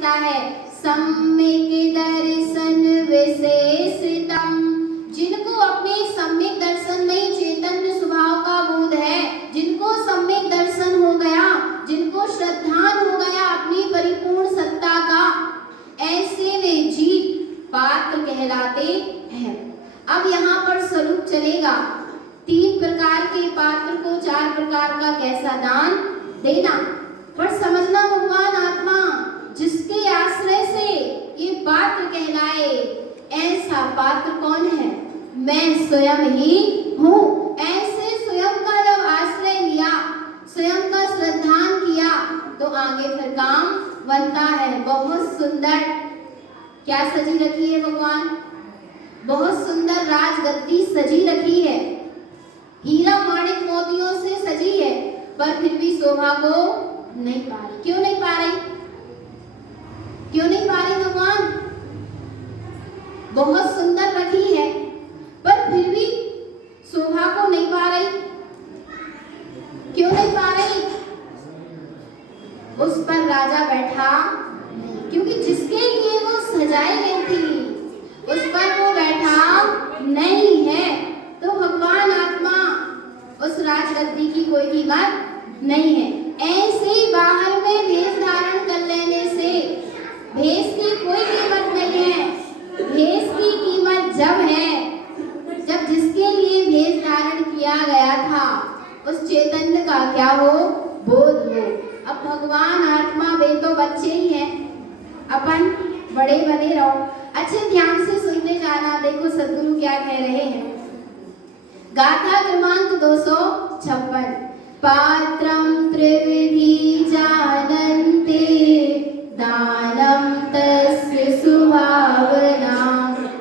लिखता है सम्यक दर्शन विशेषतम, जिनको अपने सम्यक दर्शन में चैतन्य स्वभाव का बोध है, जिनको सम्यक दर्शन हो गया, जिनको श्रद्धान हो गया अपनी परिपूर्ण सत्ता का, ऐसे वे जीव पात्र कहलाते हैं। अब यहाँ पर स्वरूप चलेगा 3 प्रकार के पात्र को 4 प्रकार का कैसा दान देना। पर समझना भगवान आत्मा जिसके आश्रय से ये पात्र कहलाए, ऐसा पात्र कौन है? मैं स्वयं ही हूँ। ऐसे स्वयं का जब आश्रय लिया, स्वयं का श्रद्धान किया, तो आगे फिर काम बनता है। बहुत सुंदर क्या सजी रखी है भगवान, बहुत सुंदर राजगद्दी सजी रखी है, हीरा माणिक मोतियों से सजी है, पर फिर भी शोभा को नहीं पा रही। क्यों नहीं पा रही? क्यों नहीं पा रही भगवान? बहुत सुंदर रखी है पर फिर भी शोभा को नहीं पा रही। क्यों नहीं पा रही? उस पर राजा बैठा नहीं, क्योंकि जिसके लिए वो सजाई गई थी उस पर वो बैठा नहीं है। तो भगवान आत्मा उस राजगद्दी की कोई कीमत नहीं है। ऐसे ही बाहर में भेष धारण कर लेने से भेष की कोई कीमत नहीं है। भेष की कीमत जब है जब जिसके लिए भेष धारण किया गया था उस चैतन्य का क्या हो? बोध हो। अब भगवान आत्मा वे तो बच्चे ही हैं, अपन बड़े बने रहो। अच्छे ध्यान से सुनते जाना, देखो सद्गुरु क्या कह रहे हैं। गाथा क्रमांक 256। पात्रं त्रिविधि जानन्ते दानं तस्य सुभावना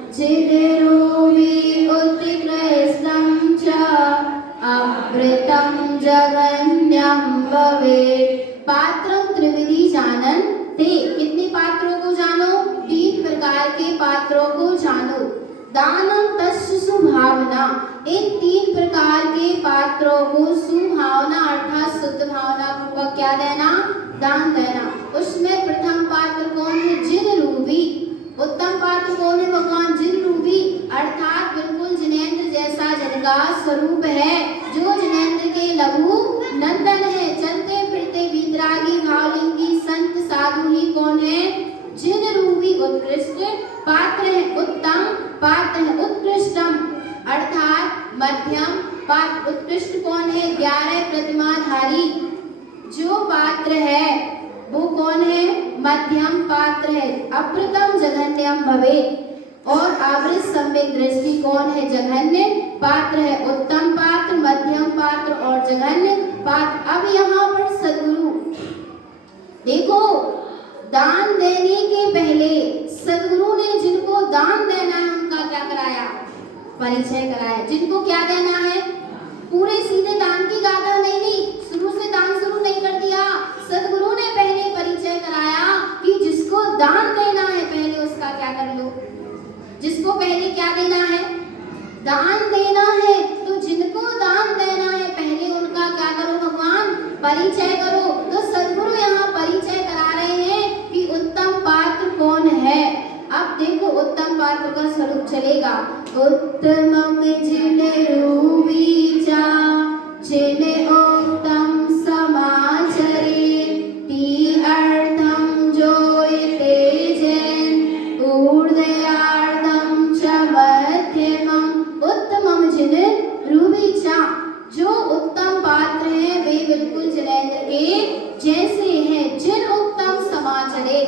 चिद्रूपी उत्कृष्टं च अमृतं जगन्यं भवेत्। पात्रं त्रिविधि जानन्ते, कितने पात्रों को जानो? 3 प्रकार के पात्रों को जानो। दानं तस्य सुभावना, इन 3 प्रकार के पात्रों को सुभावना अर्थात शुद्ध भावना पूर्वक क्या देना? दान देना। उसमें प्रथम पात्र कौन है? जिन रूपी। उत्तम पात्र कौन है भगवान? जिन रूपी, अर्थात बिल्कुल जिनेंद्र जैसा जिनका स्वरूप है, जो जिनेंद्र के लघु नंदन है, चलते फिरते वीतरागी भावलिंगी संत साधु ही कौन है? जिन रूपी उत्कृष्ट पात्र है, उत्तम पात्र है। उत्कृष्टम अर्थात मध्यम पात्र। उत्कृष्ट कौन है? 11 प्रतिमाधारी जो पात्र है वो कौन है? मध्यम पात्र है। अप्रतम जघन्यम भवेत्, और आवृत सम्यक दृष्टि कौन है? जघन्य पात्र है। उत्तम पात्र, मध्यम पात्र और जघन्य पात्र। अब यहाँ पर सद्गुरु देखो, दान देने के पहले सद्गुरु ने जिनको दान देना है उनका क्या कराया? परिचय कराया। जिनको क्या देना है? पूरे सीधे दान की गाथा नहीं ली, शुरू से दान शुरू नहीं कर दिया। सद्गुरु ने पहले परिचय कराया कि जिसको दान देना है पहले उसका क्या कर लो। जिसको पहले क्या देना है? दान देना है। तो जिनको दान देना है पहले उनका क्या करो भगवान? परिचय करो। तो सद्गुरु यहाँ परिचय करा रहे हैं कि उत्तम पात्र कौन है। अब देखो उत्तम पात्र का स्वरूप चलेगा। उत्तमम जिन रूपी चा जिन उत्तम समाचरे ती अर्थम जोयते जैन ऊर्ध्यार्धम च मध्यमम। उत्तमम जिन रूपी चा, जो उत्तम पात्र हैं वे बिल्कुल जिनेंद्र के जैसे हैं। जिन उत्तम समाचरे,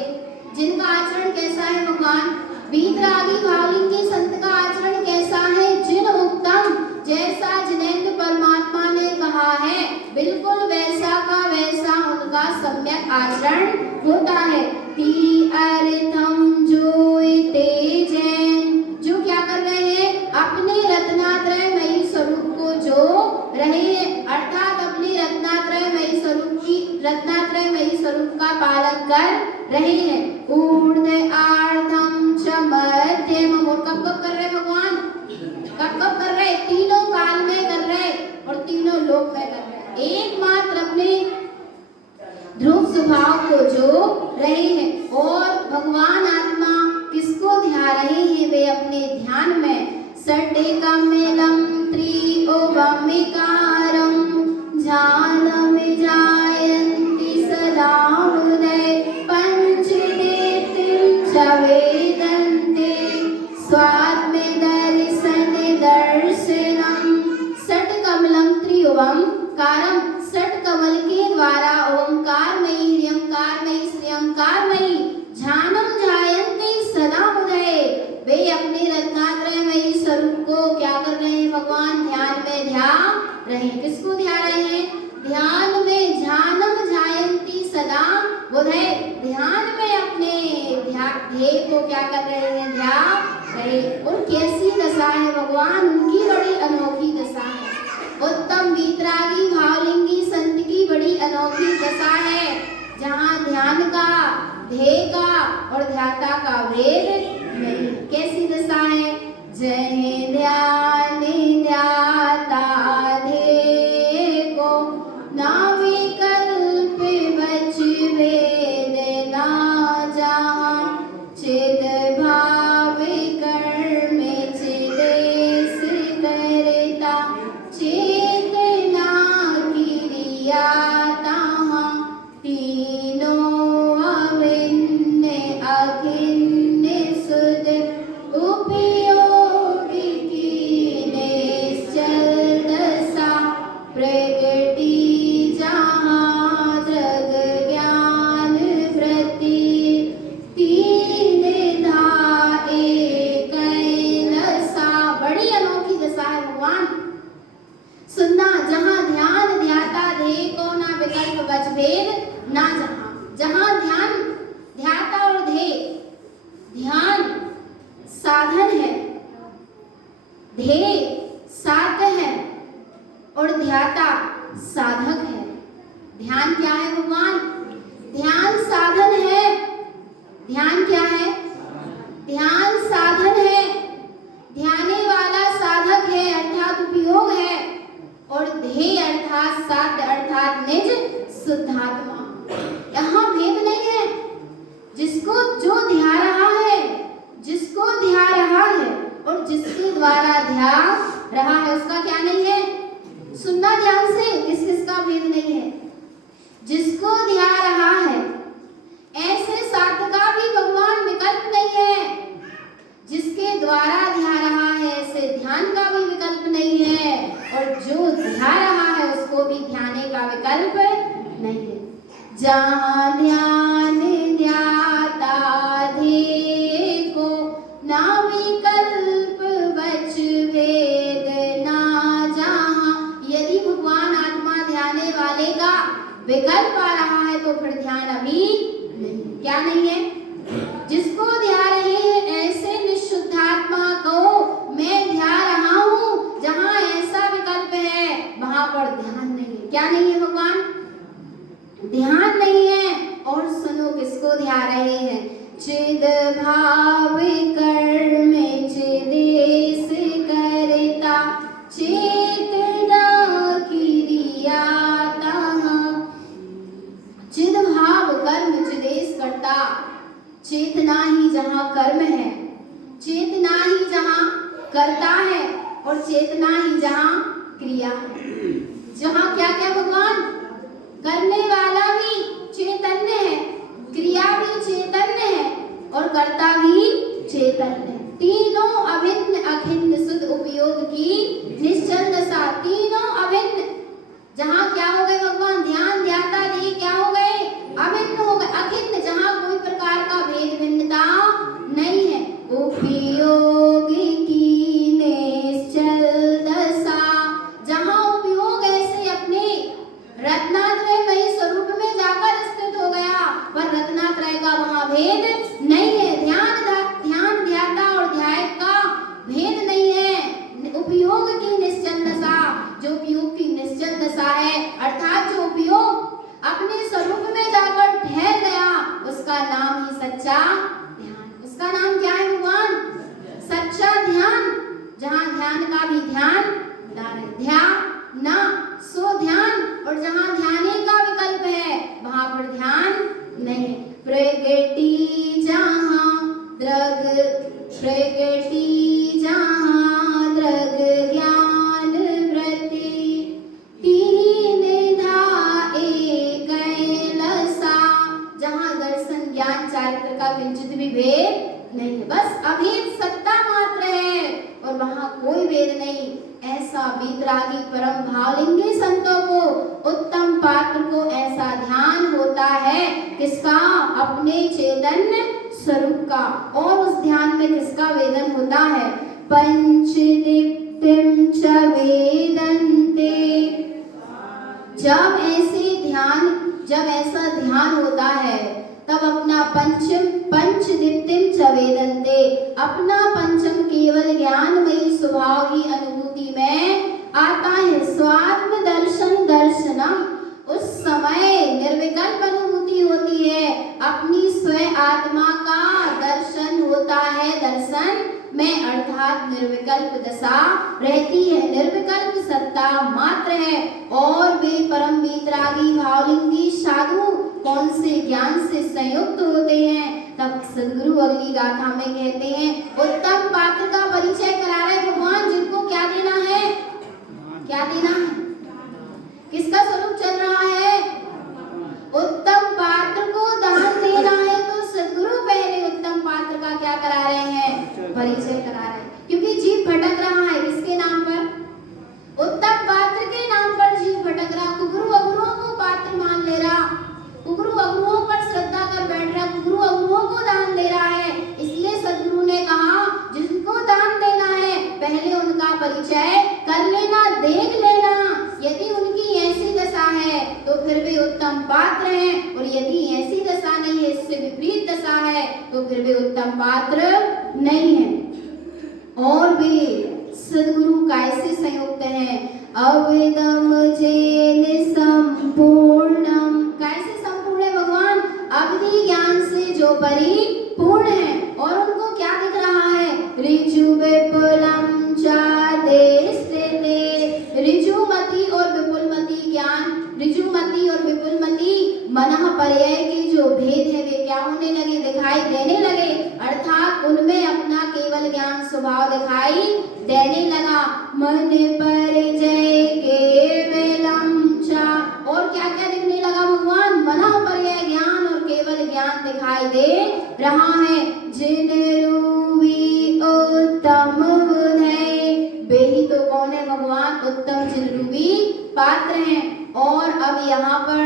जिनका आचरण कैसा है भगवान? वीतरागी भावलिंगी संत का आचरण कैसा है? जिन उत्तम, जैसा जिनेंद्र परमात्मा ने कहा है बिल्कुल वैसा का वैसा उनका सम्यक आचरण होता है। ती अर्थम जोयते जैन, जो क्या कर रहे हैं? अपने रत्नात्रयमयी स्वरूप को जो रहे हैं, अर्थात अपने रत्नात्रयमयी स्वरूप का पालन कर रहे हैं। ऊर्ध्व आर्धम च मध्यम, और कब कब कर रहे भगवान? कब कब कर रहे? तीनों काल में कर रहे और तीनों लोक में कर रहे। एकमात्र अपने ध्रुव स्वभाव को जो रहे हैं और कमलं त्रिभुवमिकारं ध्यानमिजायन्ति सदा मुदे पञ्चनेत्रिं च वेदन्ते स्वात्मदर्शनं षट्कमलं त्रिभुवमिकारं षट कमल के द्वारा ओंकारमयी ह्रियंकारमयी श्रीयंकारमयी ध्यानम ध्यायन्ते सदा मुदे वे अपने रत्नात्रयमयी स्वरूप को क्या कर रहे हैं भगवान ध्यान में ध्या रहे हैं। किसको ध्या रहे हैं? ध्यान में ध्यानम ध्यायन्ति सदा मुदे ध्यान में अपने ध्येय को क्या कर रहे हैं ध्या रहे। और कैसी दशा है भगवान उनकी बड़ी अनोखी दशा है। उत्तम वीतरागी भावलिंगी संत की बड़ी अनोखी दशा है जहाँ ध्यान का ध्येय का और ध्याता का भेद नहीं। कैसी दशा है? जय ध्यान ध्याता ध्येय को ना विकल्प बच भेद ना जहाँ चिद भाव कर्म चिदेश करता चेतना क्रिया तहाँ तीनों अभिन्न अखिन्न सुध उपयोगी की निश्चल दशा प्रगति जहाँ दृग ज्ञान वृत्ति तीन धा एक दशा। बड़ी अनोखी दशा है भगवान सुनना जहाँ ध्यान ध्याता ध्येय को ना विकल्प बच भेद ना जहाँ ध्यान ध्याता और ध्येय ध्यान साधन है ध्येय साध्य है और ध्याता साधक है। ध्यान क्या है भगवान? ध्यान साधन है। ध्यान क्या है? ध्यान साधन है। ध्याने वाला साधक है अर्थात उपयोग है और ध्येय अर्थात साध्य अर्थात निज शुद्धात्मा। यहाँ भेद नहीं है। जिसको जो ध्या रहा है जिसको ध्या रहा है और जिसके द्वारा ध्या रहा है उसका क्या नहीं है? सुनना ध्यान से किस किस का भेद नहीं है। जिसको ध्या रहा है ऐसे साध्य का भी भगवान विकल्प नहीं है। जिसके द्वारा ध्या रहा है ऐसे ध्यान का भी विकल्प नहीं है और जो ध्या रहा है उसको भी ध्याने का विकल्प नहीं है। जहाँ ध्यान ध्याता ध्येय को ना विकल्प बच भेद ना जहाँ। यदि भगवान आत्मा ध्याने वाले का विकल्प आ रहा है तो फिर ध्यान अभी नहीं। क्या नहीं है? जिसको ध्या रहे हैं ऐसे निशुद्धात्मा को मैं ध्या रहा हूँ जहाँ ऐसा विकल्प है वहां पर ध्यान नहीं है। क्या नहीं है भगवान? ध्यान नहीं है। और सुनो किसको ध्या रहे हैं? चिद भाव कर्म चिदेश करता चेतना क्रिया तहाँ। चिद भाव कर्म चिदेश करता चेतना ही जहाँ कर्म है चेतना ही जहाँ करता है और चेतना ही जहाँ क्रिया है। जहाँ क्या क्या भगवान? करने वाला भी चैतन्य है क्रिया भी चैतन्य है और कर्ता भी चैतन्य है। तीनों अभिन्न अखिन्न शुद्ध उपयोग की निश्चल दशा। तीनों अभिन्न जहाँ क्या हो गए भगवान? ध्यान ध्याता ध्येय क्या हो गए? अभिन्न हो गए। अखिन्न जहाँ कोई प्रकार का भेद भिन्नता नहीं है। उपयोगी की निश्चल दशा जहाँ उपयोग ऐसे अपने रत्नात्रयमयी स्वरूप में जाकर स्थित हो गया पर रत्नात्रय का वहाँ भेद नहीं है। ध्यान ध्याता और ध्याय का भेद नहीं है। उपयोग की निश्चल दशा जो उपयोग की निश्चल दशा है अर्थात जो उपयोग अपने स्वरूप में जाकर ठहर गया उसका नाम ही सच्चा ध्यान। उसका नाम क्या है भगवान? सच्चा ध्यान। जहाँ ध्यान का भी ध्यान ध्यान ना सो ध्यान और जहाँ ध्याने का विकल्प है वहां पर ध्यान नहीं। प्रगति जहाँ दृग प्रगति जहाँ दृग ज्ञान चारित्र का किंचित भी भेद नहीं है, बस अभेद सत्ता मात्र है और वहां कोई भेद नहीं। ऐसा वीतरागी परम भावलिंगी संतों को, उत्तम पात्र को ऐसा ध्यान होता है किसका? अपने चैतन्य स्वरूप का। और उस ध्यान में किसका वेदन होता है? पंचदीप्तिं च वेदन्ते। जब ऐसा ध्यान होता है तब अपना पंचदीप्तिं च वेदन्ते, अपना पंचम केवल ज्ञानमयी स्वभाव ही अनुभूति में आता है। स्वात्म दर्शन दर्शनम, उस समय निर्विकल्प अनुभूति होती है, अपनी स्वयं आत्मा का दर्शन होता है। दर्शन में अर्थात निर्विकल्प दशा रहती है, निर्विकल्प सत्ता मात्र है। और वे परम वीतरागी भावलिंगी साधु कौन से ज्ञान से संयुक्त होते हैं? तब सदगुरु अगली गाथा में कहते हैं, उत्तम पात्र का परिचय करा रहे भगवान, जिनको क्या देना है? क्या देना है? किसका स्वरूप चल रहा है? उत्तम पात्र को दान देना है। तो सदगुरु पहले उत्तम पात्र का क्या करा रहे हैं? परिचय करा रहे हैं। क्योंकि जीव भटक रहा है किसके नाम पर? उत्तम पात्र के नाम पर जीव भटक रहा। कुगुरु अगुरुओं को पात्र मान ले रहा, कुगुरु अगुरुओं पर श्रद्धा कर बैठ रहा, कुगुरु अगुरुओं को दान दे रहा है। इसलिए सदगुरु ने कहा, जिनको दान देना है पहले उनका परिचय कर लेना, देख लेना। यदि उनकी ऐसी दशा है तो फिर वे उत्तम पात्र हैं, और यदि ऐसी दशा नहीं है, इससे विपरीत दशा है, तो फिर वे उत्तम पात्र नहीं है। और वे सदगुरु कैसे संयुक्त हैं? अवेदम जेन संपूर्णम, कैसे संपूर्ण है भगवान? अवधि ज्ञान से जो परिपूर्ण है। और उनको क्या दिख रहा है? ऋजु विपुलम ऋजुमति और विपुलमति ज्ञान, ऋजुमति और विपुलमति मनः पर्याय के जो भेद है वे क्या होने लगे? दिखाई देने लगे। अर्थात उनमें अपना केवल ज्ञान स्वभाव दिखाई देने लगा। मन परिचय केवलम च, और क्या क्या दिखने लगा भगवान? मनः पर्याय ज्ञान और केवल ज्ञान दिखाई दे रहा है। जिन रूपी उत्तम बुधे, वे ही तो कौन है भगवान? उत्तम जिन रूपी पात्र हैं। और अब यहाँ पर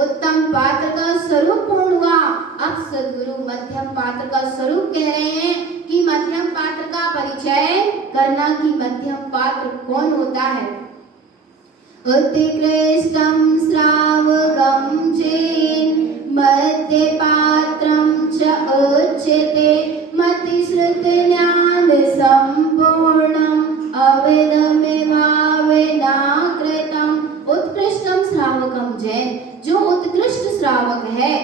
उत्तम पात्र का स्वरूप पूर्ण हुआ। अब सदगुरु मध्यम पात्र का स्वरूप कह रहे हैं कि मध्यम पात्र का परिचय करना कि मध्यम पात्र कौन होता है। उत्कृष्टं श्रावकं चेन् मध्य पात्रं च उच्यते, मतिश्रुतज्ञान संपूर्णम् अवेदमेवावेना कृतम्। उत्कृष्टम श्रावकम जैन, जो उत्कृष्ट श्रावक है,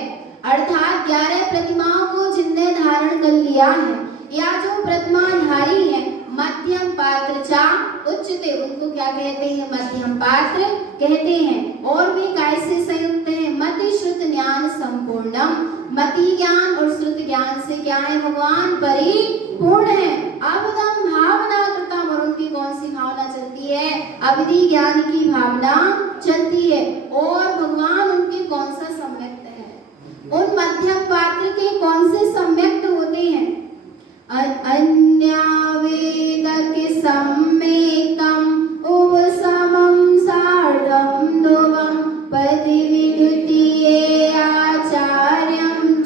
अर्थात 11 प्रतिमाओं को जिनने धारण कर लिया है या जो प्रतिमाधारी है। मध्यम पात्र चा उच्चते, उनको क्या कहते हैं? मध्यम पात्र कहते हैं। और वे कैसे संयुक्त हैं? मति श्रुत ज्ञान संपूर्णम, मति ज्ञान और श्रुत ज्ञान से क्या है भगवान? परिपूर्ण है। अवदम भावना कृतम, और उनकी कौन सी भावना चलती है? अविधि ज्ञान की भावना चलती है। और भगवान उनके कौन सा सम्यक्त है? उन मध्यम पात्र के कौन से सम्यक्त होते हैं? अन्यावेदक सम्मेकम उपसमं सार्धं ध्रुवं पतिविद्युतीये आचार्यं च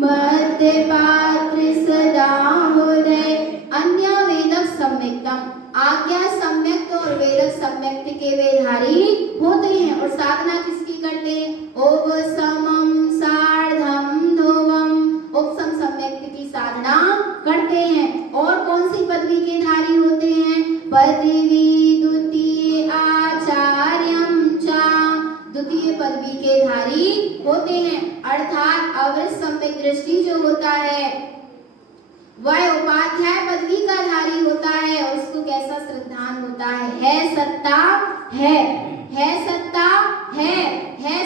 मध्य पात्र सदा मुदे। अन्यावेदक सम्यक्तम, आज्ञा सम्यक्त और वेदक सम्यक्त के वे धारी होते हैं। और साधना किसकी करते हैं? उपसमं सार्धं ध्रुवं, उपसम सम्यक्त की साधना करते हैं। और कौन सी पदवी के धारी होते हैं? पदवी द्वितीय आचार्यं च, द्वितीय पदवी के धारी होते हैं। अर्थात अवृत सम्यक दृष्टि जो होता है वह उपाध्याय पदवी का धारी होता है। और उसको कैसा श्रद्धान होता है सत्ता है सत्ता है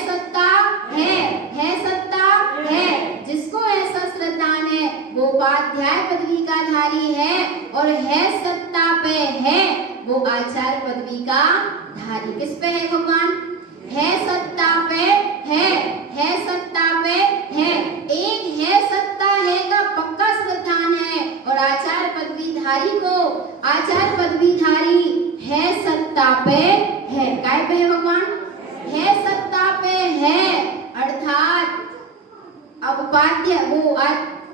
सत्ता है सत्ता है। जिसको ऐसा श्रद्धान है वो उपाध्याय पदवी का धारी है, और है सत्ता पे है वो आचार्य पदवी का धारी। किस पे है भगवान? है सत्ता पे है सत्ता पे है। एक पे है। काय पे है भगवान? है सत्ता पे है। अर्थात अब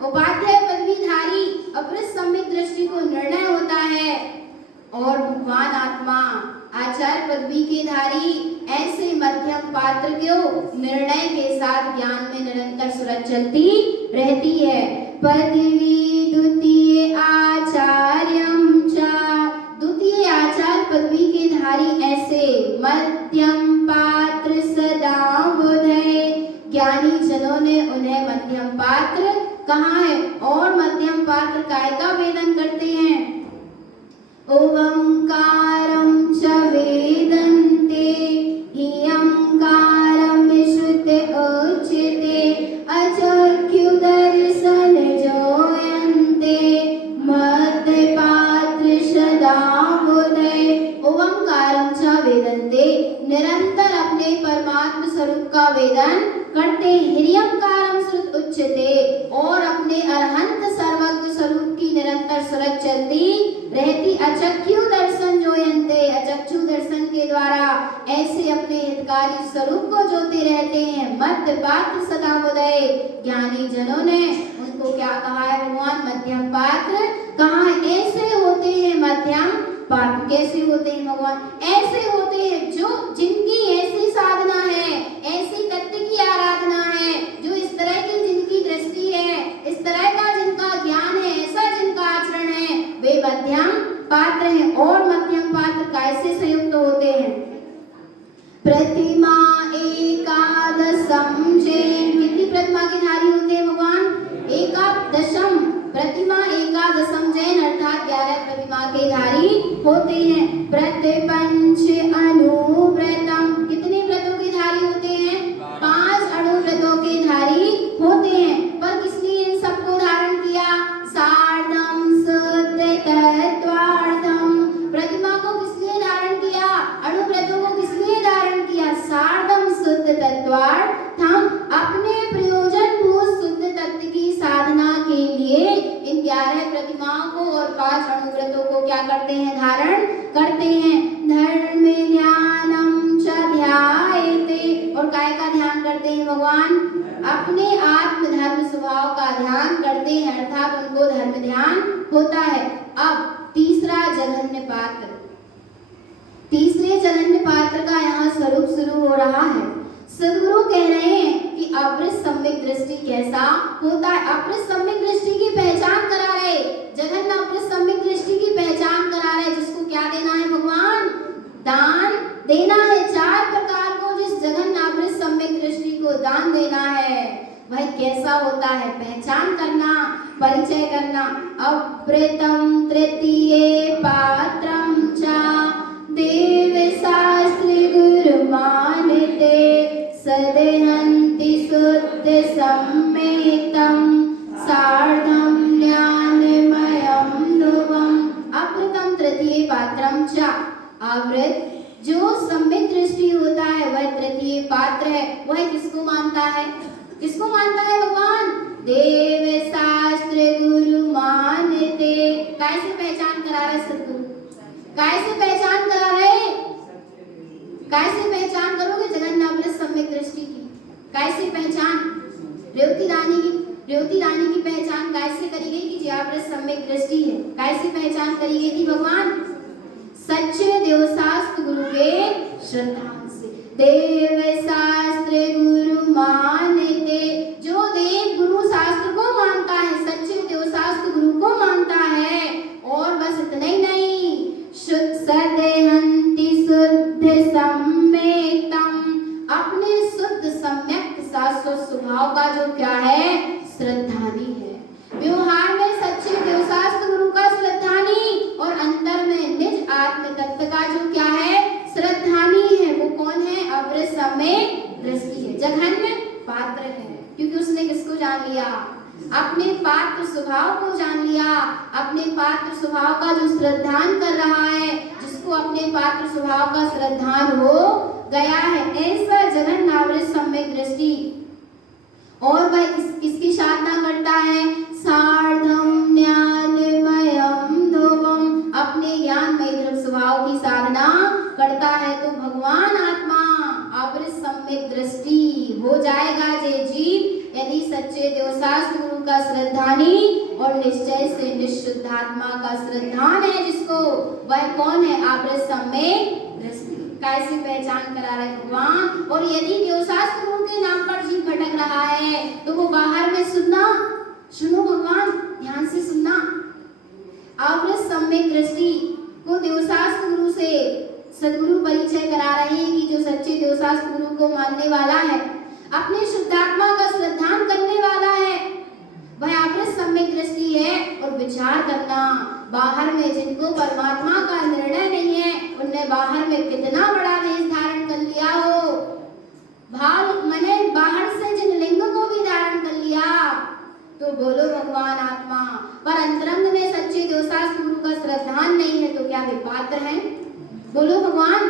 उपाध्याय पदवीधारी अपृष्ठ सम्यक दृष्टि को निर्णय होता है और भगवान आत्मा आचार्य पदवी के धारी ऐसे मध्यम पात्र को निर्णय के साथ ज्ञान में निरंतर सूरज चलती रहती है। पदवी द्वितीय आचार्यम च, द्वितीय आचार्य पदवी के धारी ऐसे मध्यम पात्र सदा बुधे, ज्ञानी जनों ने उन्हें मध्यम पात्र कहा है। और मध्यम पात्र काय का वेदन करते हैं? ओंकारं च वेदन्ते हियंकारं श्रुते उच्यते अचक्षु दर्शन जोयन्ते मध्य पात्र सदा बुधे। ओंकारं च वेदन्ते, निरंतर अपने परमात्म स्वरूप का वेदन करते। हियंकारं श्रुत उच्यते, और अपने अरहंत सर्वज्ञ स्वरूप की निरंतर सूरज चलती रहती। अचक्षु दर्शन जोयन्ते, अचक्षु दर्शन के द्वारा ऐसे अपने हितकारी स्वरूप को जोते रहते हैं। मध्य पात्र सदा बुधे, ज्ञानी जनों ने उनको क्या कहा है भगवान? मध्यम पात्र कहा है। ऐसे होते हैं मध्यम पात्र। कैसे होते हैं भगवान? ऐसे होते हैं जो जिनकी ऐसी साधना है, ऐसी तत्व की आराधना है, जो इस तरह की जिनकी दृष्टि है, इस तरह का जिनका ज्ञान है, ऐसा जिनका आचरण है, वे मध्यम पात्र हैं। और मध्यम पात्र कैसे संयुक्त होते हैं? प्रतिमा एकादशम जैन, कितनी प्रतिमा के धारी होते हैं भगवान? एकादशम प्रतिमा, एकादशम जैन अर्थात 11 प्रतिमा के धारी होते हैं। प्रतिपंच अनुव्रतम, कितने व्रतों के धारी होते हैं? 5 अनुव्रतों के धारी होते हैं। पर किसने इन सबको धारण किया? सार्धम शुद्ध तत्वार्थम, प्रतिमा को किसने धारण किया? अनुव्रतों को किसने धारण किया? सार्धम शुद्ध तत्वार्थम, अपने प्रयोजन भूत शुद्ध तत्व की साधना के लिए इन 11 प्रतिमाओं को और 5 अनुव्रतों को क्या करते हैं? धारण करते हैं। धर्म ध्यानम च ध्यायते, और काय का ध्यान करते हैं भगवान? अपने आत्म धर्म स्वभाव का ध्यान करते हैं, अर्थात उनको धर्म ध्यान होता है। अब तीसरा जघन्य पात्र, तीसरे जघन्य पात्र का यहाँ स्वरूप शुरू हो रहा है। सदगुरु कह रहे हैं कि अपृष्ठ सम्यक दृष्टि कैसा होता है। अपृष्ठ सम्यक दृष्टि की पहचान करा रहे, जघन्य अपृष्ठ सम्यक दृष्टि की पहचान करा रहे, जिसको क्या देना है भगवान? दान देना है। 4 प्रकार को जिस जघन्य अपृष्ठ सम्यक दृष्टि को दान देना है, वह कैसा होता है? पहचान करना, परिचय करना। अप्रतम तृतीय पात्रम च देव शास्त्री गुरु मानते सदेहन्ति शुद्ध सम्मेतम सार्धम ज्ञानमयम ध्रुवम। अप्रतम तृतीय पात्रम च, आवृत जो सम्यक दृष्टि होता है वह तृतीय पात्र है। वह किसको मानता है? किसको मानता है भगवान? देव शास्त्र गुरु मानते। कैसे पहचान करा रहे सदगुरु? कैसे पहचान करा रहे? कैसे पहचान करोगे जगन्य अपृष्ठ सम्यक दृष्टि की? कैसे पहचान? रेवती रानी की पहचान कैसे करी गई कि अपृष्ठ सम्यक दृष्टि है? कैसे पहचान करी गई थी भगवान? सच्चे देवशास्त्र गुरु के श्रद्धा से। देव शास्त्र गुरु मानते, जो देव गुरु शास्त्र को मानता है, सच्चे देवशास्त्र गुरु को मानता है। और बस इतना ही नहीं, शुद्ध सदेहन्ति शुद्ध सम्मेतम, अपने शुद्ध सम्यक शाश्वत स्वभाव का जो क्या है? श्रद्धानी है। व्यवहार में सच्चे देवशास्त्र गुरु का श्रद्धानी और अंतर में निज आत्म तत्व का जो क्या है? श्रद्धानी है। वो कौन है? अपृष्ठ सम्यक दृष्टि है, जघन्य पात्र है। क्योंकि उसने किसको जान लिया? अपने पात्र स्वभाव को जान लिया। अपने पात्र स्वभाव का जो श्रद्धान कर रहा है, जिसको अपने पात्र स्वभाव का श्रद्धान हो गया है, ऐसा जघन्य अपृष्ठ सम्यक दृष्टि। और वह किसकी साधना करता है? सार्धम ज्ञानमयम ध्रुवम, अपने ज्ञानमय ध्रुव स्वभाव की साधना करता शास्त्र गुरु का श्रद्धानी और निश्चय से निशुद्धात्मा का श्रद्धान है जिसको, वह कौन है? आव्रज सम्यक दृष्टि। कैसे पहचान करा रहे भगवान? और यदि देवशास्त्र गुरु के नाम पर जीव भटक रहा है तो वो बाहर में सुनना, सुनो भगवान ध्यान से सुनना, आव्रज सम्यक दृष्टि को देवशास्त्र गुरु से सदगुरु परिचय करा रहे हैं कि जो सच्चे देवशास्त्र गुरु को मानने वाला है, अपने शुद्धात्मा का श्रद्धान करने वाला है, वह आव्रज सम्यक दृष्टि है। और विचार करना, बाहर में जिनको परमात्मा का निर्णय नहीं है उनने बाहर में कितना बड़ा वेश धारण कर लिया हो, भाव मने बाहर से जिन लिंग को भी धारण कर लिया, तो बोलो भगवान आत्मा, पर अंतरंग में सच्चे देवशास्त्र गुरु का श्रद्धान नहीं है तो क्या वे पात्र हैं? बोलो भगवान,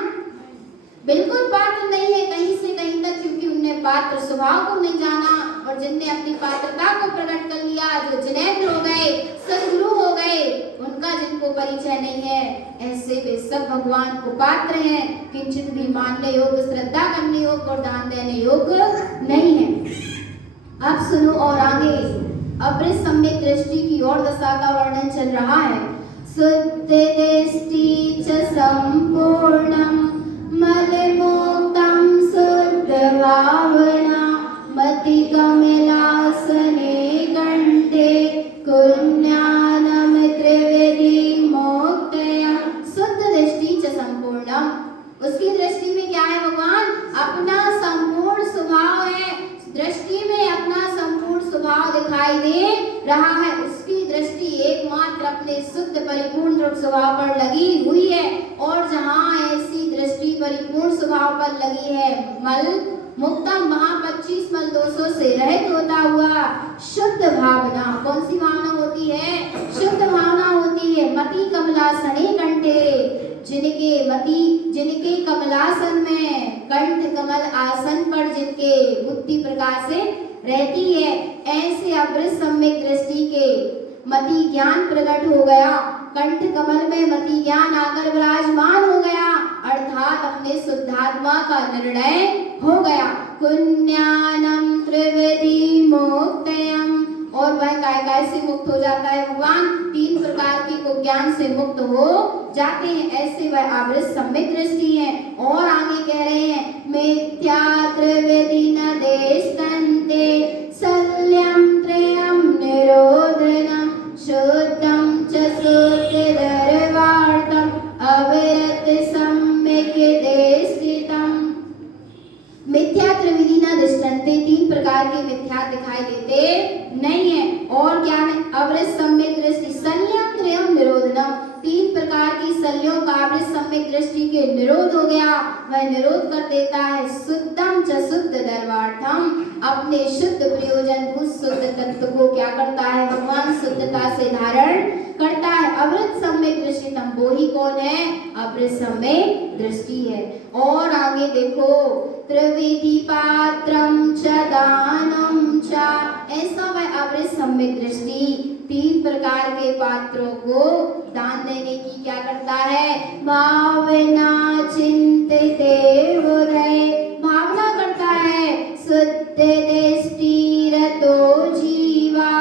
बिल्कुल पात्र नहीं है कहीं से कहीं तक, क्योंकि उनने पात्र स्वभाव को नहीं जाना। और जिनने अपनी पात्रता को प्रकट कर लिया, जो जिनेंद्र हो गए, सदगुरु हो गए, उनका जिनको परिचय नहीं है, ऐसे वे सब भगवान को पात्र हैं, किंचित भी मानने योग्य, श्रद्धा करने योग्य और दान देने योग्य नहीं है। अब सुनो और आगे अव्रज सम्यक दृष्टि की और दशा का वर्णन चल रहा है। शुद्ध दृष्टि च संपूर्णं मलमुक्तं शुद्ध भावना मति कमलासने कंठे कुज्ञानम त्रिविधि मोक्तया। शुद्ध दृष्टि च संपूर्णम, उसकी दृष्टि में क्या है भगवान? अपना संपूर्ण स्वभाव है, दृष्टि में अपना संपूर्ण स्वभाव दिखाई दे रहा है। उसकी दृष्टि एकमात्र अपने शुद्ध परिपूर्ण रूप स्वभाव पर लगी हुई है। और जहाँ ऐसी दृष्टि परिपूर्ण स्वभाव पर लगी है, मल मुक्तम, वहाँ 25 मल दोषों से रहित होता हुआ शुद्ध भावना, कौन सी भावना होती है? शुद्ध भावना होती है। मति कमलासने कंठे, जिनके कमलासन में, कंठ कमल आसन पर जिनके बुद्धि प्रकाशित रहती है, ऐसे अव्रज सम्यक दृष्टि के मति ज्ञान प्रकट हो गया, कंठ कमल में मति ज्ञान आकर विराजमान हो गया, अर्थात अपने शुद्धात्मा का निर्णय हो गया। कुज्ञानम त्रिविधि मोक्तयम, और वह काय से मुक्त हो जाता है भगवान? 3 प्रकार के कुज्ञान से मुक्त हो जाते हैं, ऐसे वह आव्रज सम्यक दृष्टि है। और आगे कह रहे हैं, मिथ्या त्रिविधि न देशतन्ते शल्यम त्रयम निरोधनम शुद्धम च शुद्ध दर्वार्थम अविरत सम्यक देशितम। मिथ्या त्रिविधि न दृष्टन्ते, 3 प्रकार के मिथ्या दिखाई देते नहीं है। और क्या है? अव्रज सम्यक दृष्टि शल्यम त्रयम निरोधनम, 3 प्रकार की शल्यों का अव्रज सम्यक दृष्टि के निरोध हो गया, वह निरोध कर देता है। शुद्धम च शुद्ध दर्वार्थम, अपने शुद्ध प्रयोजन भूत शुद्ध तत्व को क्या करता है भगवान? शुद्धता से धारण करता है। अव्रज सम्यक दृष्टि तम, वो ही कौन है? अव्रज सम्यक दृष्टि है। और आगे देखो, त्रिविधि पात्रम च दानम च, ऐसा वह अव्रज सम्यक दृष्टि 3 प्रकार के पात्रों को दान देने की क्या करता है? भावना चिंतित उदय, भावना करता है। शुद्ध दृष्टि रतो जीवा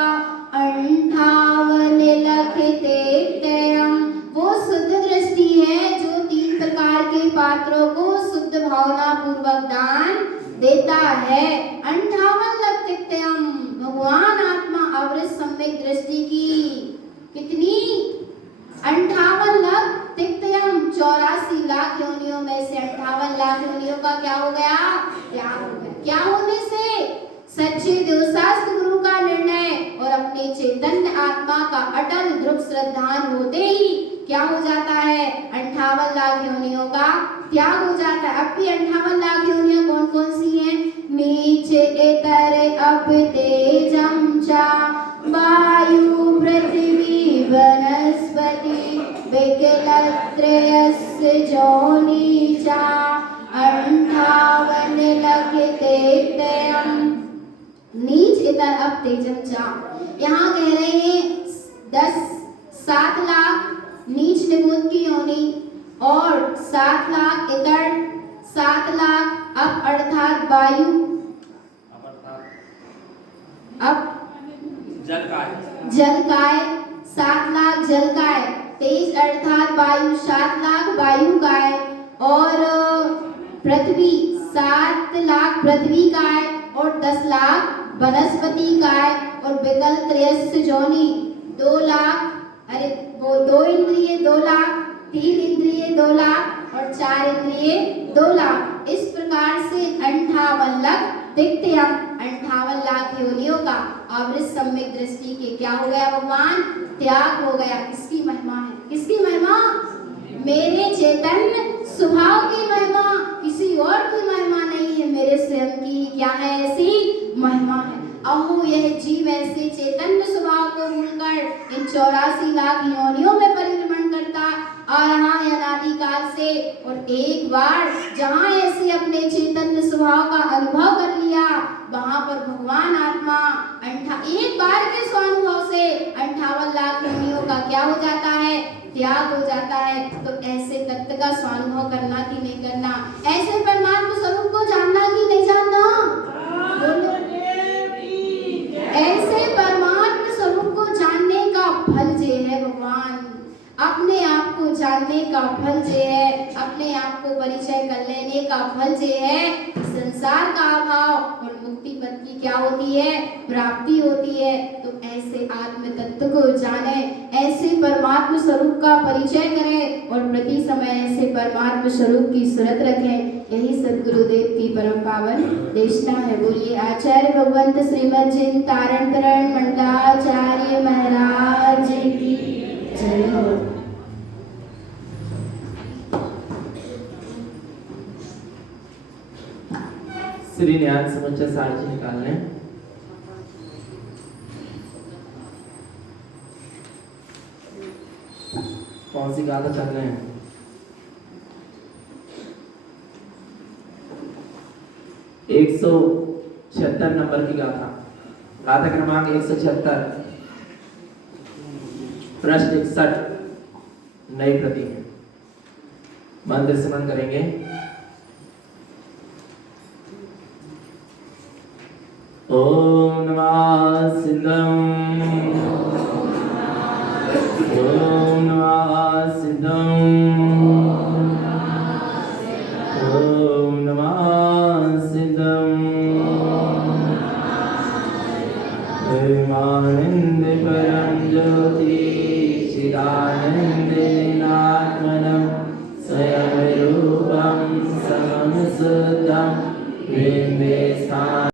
58 लखिते तयम, वो शुद्ध दृष्टि है जो 3 प्रकार के पात्रों को शुद्ध भावना पूर्वक दान देता है। 58 लखितयम, भगवान आत्मा अव्रज सम्यक दृष्टि की कितनी? 58 लाख तिक्तयम, 84 लाख योनियों में से 58 लाख योनियों का क्या हो गया? त्याग हो गया। क्या होने से? सच्चे देवशास्त्र गुरु का निर्णय और अपने चैतन्य आत्मा का अटल दृढ़ श्रद्धान होते ही क्या हो जाता है? 58 लाख योनियों का त्याग हो जाता है। अब भी 58 लाख योनियां कौन कौन सी हैं? नीच इतर अप तेजम चा वायु पृथ्वी वनस्पति विकलत्रयस्य जोनि चा 58 लखिते तयम। नीच इतर अप तेजम चा, यहाँ कह रहे हैं 7 लाख नीच निगुण की योनि और 7 लाख इतर, 7 लाख अप अर्थात वायु, अब जलकाय 7 लाख जलकाय, तेज अर्थात वायु 7 लाख वायुकाय, और पृथ्वी 7 लाख पृथ्वी काय, और 10 लाख वनस्पति काय, और विकल्प त्रयस्य जोनि 2 लाख, अरे वो 2 इंद्रिय 2 लाख, 3 इंद्रिय 2 लाख, और 4 इंद्रिय 2 लाख। इस प्रकार से 58 लाख दिखते हम 58 लाख योनियों का अवृत सम्यक दृष्टि के क्या हो गया भगवान, त्याग हो गया। किसकी महिमा है, किसकी महिमा, मेरे चैतन्य स्वभाव की महिमा, किसी और की महिमा नहीं है, मेरे स्वयं की क्या है ऐसी महिमा है। अहो यह जीव ऐसे चैतन्य स्वभाव को भूलकर इन 84 लाख योनियों में परिभ्रमण करता आ रहा है अनादिकाल से, और एक बार जहाँ ऐसे अपने चैतन्य स्वभाव का अनुभव कर लिया, वहाँ पर भगवान आत्मा एक बार के स्वानुभव से 58 लाख योनियों का क्या हो जाता है, त्याग हो जाता है। तो ऐसे तत्व का स्वानुभव करना कि नहीं करना, ऐसे परमात्मा स्वरूप को जानना कि नहीं जानना, बोलो। ऐसे परमात्मा स्वरूप को जानने का फल जे है भगवान, अपने आप को जानने का फल जे है, अपने आप को परिचय कर लेने का फल जे है, संसार का अभाव और मुक्ति पद की क्या होती है, प्राप्ति होती है। तो ऐसे आत्म तत्व को जाने, ऐसे परमात्मा स्वरूप का परिचय करें, और प्रति समय ऐसे परमात्मा स्वरूप की सुरत रखें। यही सद्गुरुदेव की परम पावन देशना है। बोलिए आचार्य भगवंत श्रीमद जिन तारण तरण मंडलाचार्य महाराज की जय हो। श्री न्याय समुच्चय सारजी निकाल लें। कौन सी गाथा चल रहे हैं? 176 नंबर की गाथा, गाथा क्रमांक 176, प्रश्न 61, नई प्रति में मंत्र स्मरण करेंगे। ओम नमः सिद्धम, ओम नमः सिद्धम, ओम नमः सिद्धम, आनंद परम ज्योति चिदानंदेनात्मनं स्वयं रूपं समं शुद्धं वृंदे